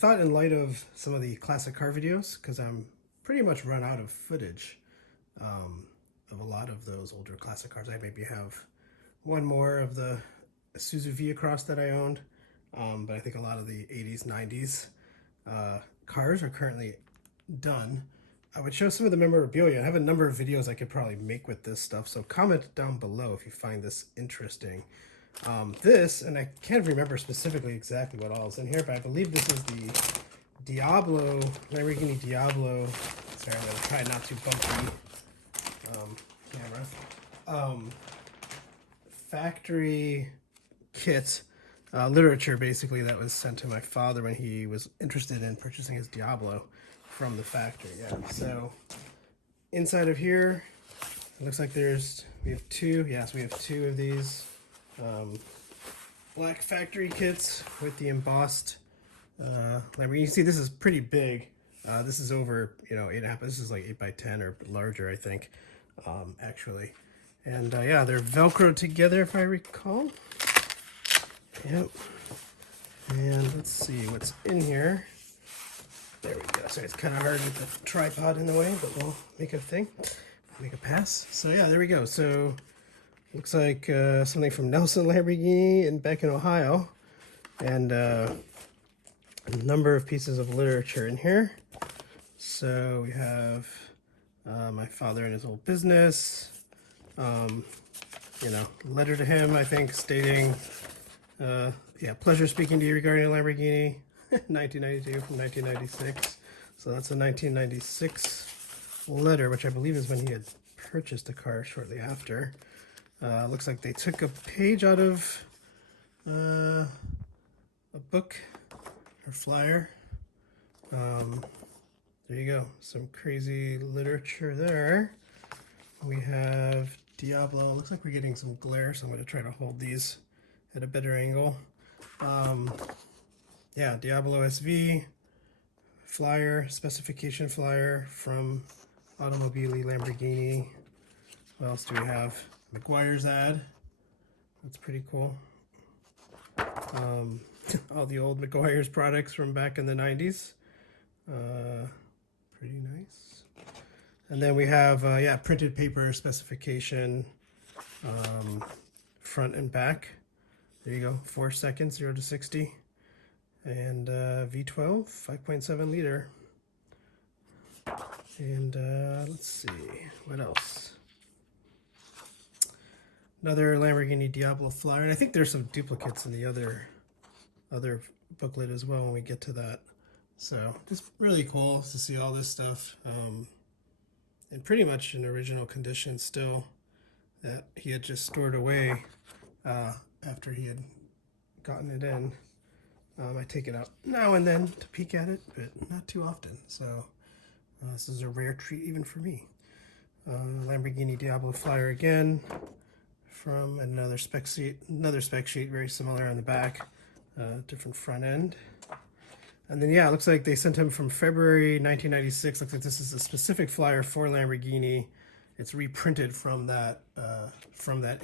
thought in light of some of the classic car videos, because I'm pretty much run out of footage of a lot of those older classic cars. I maybe have one more of the Isuzu V-Cross that I owned, but I think a lot of the 80s, 90s cars are currently done. I would show some of the memorabilia. I have a number of videos I could probably make with this stuff, so comment down below if you find this interesting. This, and I can't remember specifically exactly what all is in here, but I believe this is the Diablo, Lamborghini Diablo. Sorry, I'm going to try not to bumpy camera. Factory kit literature, basically, that was sent to my father when he was interested in purchasing his Diablo from the factory. Yeah, so inside of here, it looks like we have two. Yes, we have two of these black factory kits with the embossed Lamborghini. You see, this is pretty big. This is over, 8.5. This is like 8x10 or larger, I think, actually. And yeah, they're Velcroed together, if I recall. Yep. And let's see what's in here. There we go. So it's kind of hard with the tripod in the way, but we'll make a thing. Make a pass. So yeah, there we go. So looks like something from Nelson Lamborghini back in Ohio. And a number of pieces of literature in here. So we have my father and his old business. Letter to him, I think, stating, pleasure speaking to you regarding a Lamborghini, 1992 from 1996. So that's a 1996 letter, which I believe is when he had purchased the car shortly after. Looks like they took a page out of a book or flyer. There you go. Some crazy literature there. We have Diablo. Looks like we're getting some glare, so I'm going to try to hold these at a better angle. Yeah, Diablo SV flyer, specification flyer from Memorabilia Lamborghini. What else do we have? McGuire's ad. That's pretty cool. All the old McGuire's products from back in the 90s. Pretty nice. And then we have, printed paper specification, front and back. There you go, 4 seconds, 0 to 60. And V12, 5.7 liter. And let's see, what else? Another Lamborghini Diablo flyer. And I think there's some duplicates in the other booklet as well when we get to that. So it's really cool to see all this stuff. In pretty much in original condition still, that he had just stored away after he had gotten it in. I take it out now and then to peek at it, but not too often. So this is a rare treat even for me. Lamborghini Diablo flyer again from another spec sheet, very similar on the back, different front end. And then, yeah, it looks like they sent him from February 1996. Looks like this is a specific flyer for Lamborghini. It's reprinted from that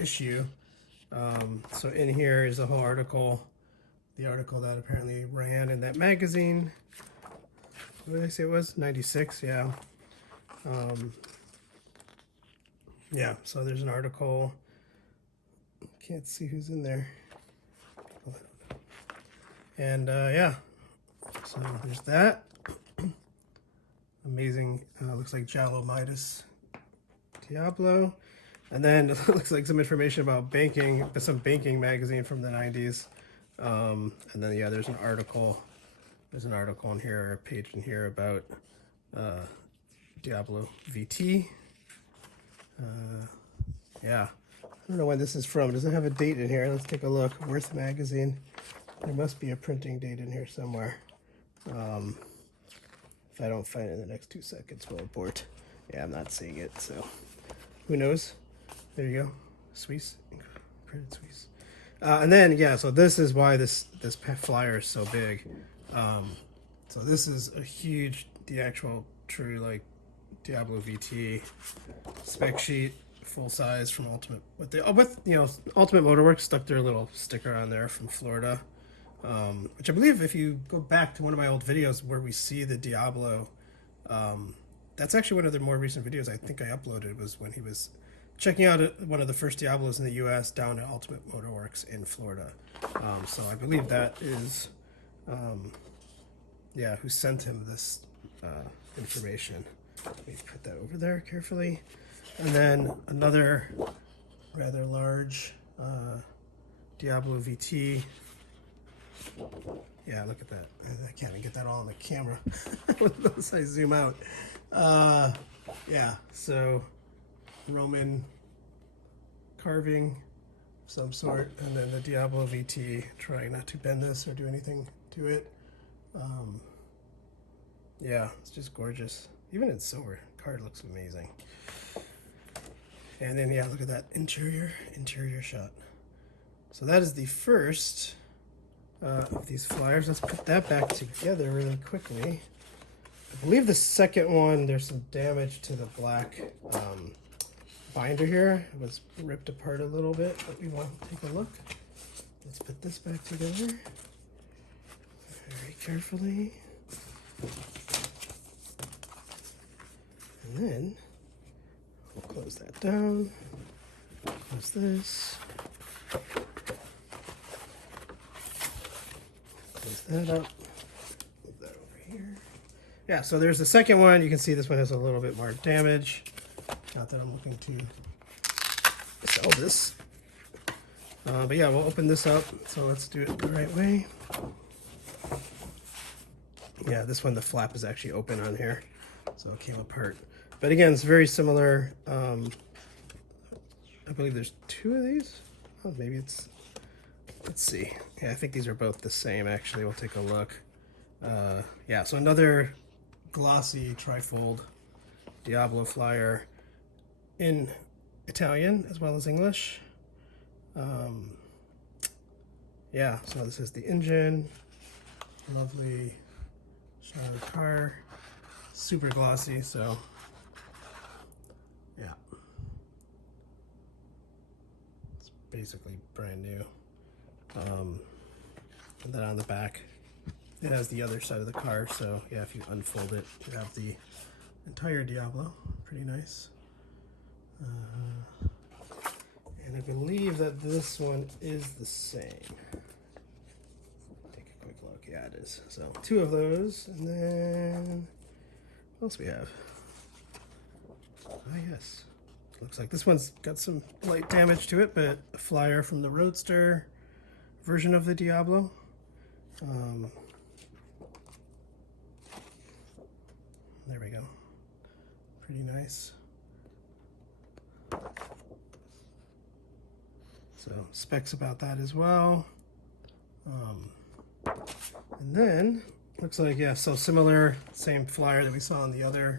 issue. So in here is a whole article, the article that apparently ran in that magazine. What did I say it was? 96, yeah. Yeah, so there's an article. Can't see who's in there. And yeah. So there's that. Amazing. Looks like Jalo Midas Diablo. And then it looks like some information about banking, some banking magazine from the 90s. And then, yeah, there's an article. There's an article in here, or a page in here about Diablo VT. Yeah. I don't know when this is from. Does it have a date in here? Let's take a look. Worth magazine. There must be a printing date in here somewhere. If I don't find it in the next 2 seconds, we'll abort. Yeah, I'm not seeing it, so who knows? There you go. Swiss. Printed Swiss. And then, yeah, so this is why this flyer is so big. So this is a huge, the actual true, like, Diablo VT spec sheet, full size from Ultimate. Ultimate Motorworks stuck their little sticker on there from Florida. which I believe if you go back to one of my old videos where we see the Diablo, that's actually one of the more recent videos I think I uploaded, was when he was checking out one of the first Diablos in the US down at Ultimate Motorworks in Florida. So I believe that is, yeah, who sent him this information. Let me put that over there carefully. And then another rather large Diablo VT. Yeah, look at that. I can't even get that all on the camera once I zoom out. Yeah, so Roman carving of some sort, and then the Diablo VT, trying not to bend this or do anything to it. Yeah, it's just gorgeous. Even in silver, the card looks amazing. And then, yeah, look at that interior shot. So that is the first of these flyers. Let's put that back together really quickly. I believe the second one, there's some damage to the black binder here. It was ripped apart a little bit, but we want to take a look. Let's put this back together very carefully. And then we'll close that down. Close this. Close that up. Move that over here. Yeah, so there's the second one. You can see this one has a little bit more damage. Not that I'm looking to sell this. But yeah, we'll open this up. So let's do it the right way. Yeah, this one, the flap is actually open on here, so it came apart. But again, it's very similar. I believe there's two of these. Oh, maybe it's, let's see. Yeah, I think these are both the same, actually. We'll take a look. Yeah, so another glossy trifold Diablo flyer in Italian as well as English. Yeah, so this is the engine. Lovely shot of the car. Super glossy, so yeah. It's basically brand new. And then on the back, it has the other side of the car, so yeah, if you unfold it, you have the entire Diablo. Pretty nice. And I believe that this one is the same. Take a quick look. Yeah, it is. So two of those, and then what else we have? Ah, yes. Looks like this one's got some light damage to it, but a flyer from the Roadster version of the Diablo. There we go. Pretty nice. So specs about that as well. And then looks like, yeah, so similar, same flyer that we saw on the other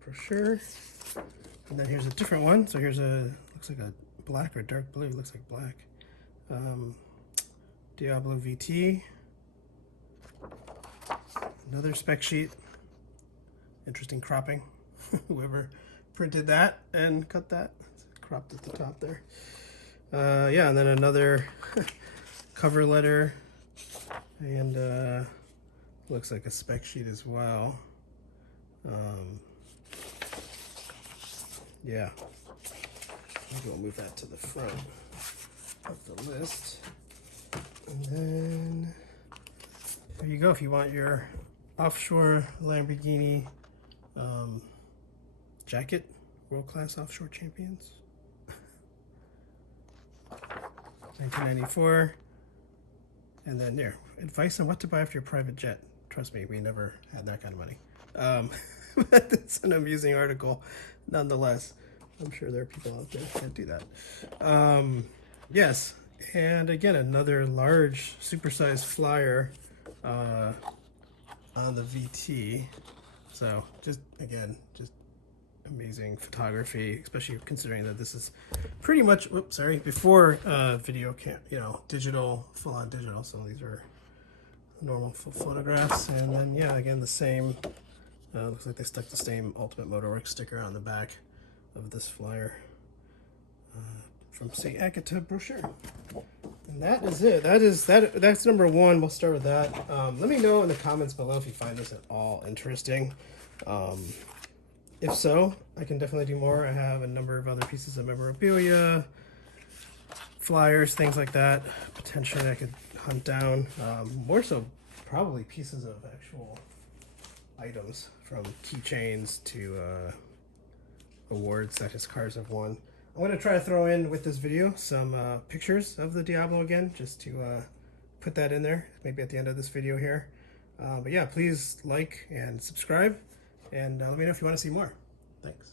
brochure. And then here's a different one. So here's looks like a black or dark blue. Looks like black. Diablo VT. Another spec sheet. Interesting cropping. Whoever printed that and cut that. It's cropped at the top there. Yeah, and then another cover letter. And looks like a spec sheet as well. Yeah. Maybe we'll move that to the front of the list. And then there you go. If you want your offshore Lamborghini jacket, world-class offshore champions. 1994. And then there, advice on what to buy for your private jet. Trust me, we never had that kind of money. But it's an amusing article nonetheless. I'm sure there are people out there that do that. Yes, and again, another large supersized flyer on the VT. So just amazing photography, especially considering that this is pretty much, before video digital, full-on digital. So these are normal photographs. And then, yeah, again, the same, looks like they stuck the same Ultimate Motorworks sticker on the back of this flyer. from St. Agatha brochure. And that is it. That's number one. We'll start with that. Let me know in the comments below if you find this at all interesting. If so, I can definitely do more. I have a number of other pieces of memorabilia, flyers, things like that. Potentially I could hunt down. More so probably pieces of actual items, from keychains to awards that his cars have won. I'm going to try to throw in with this video some pictures of the Diablo again, just to put that in there, maybe at the end of this video here. But yeah, please like and subscribe, and let me know if you want to see more. Thanks.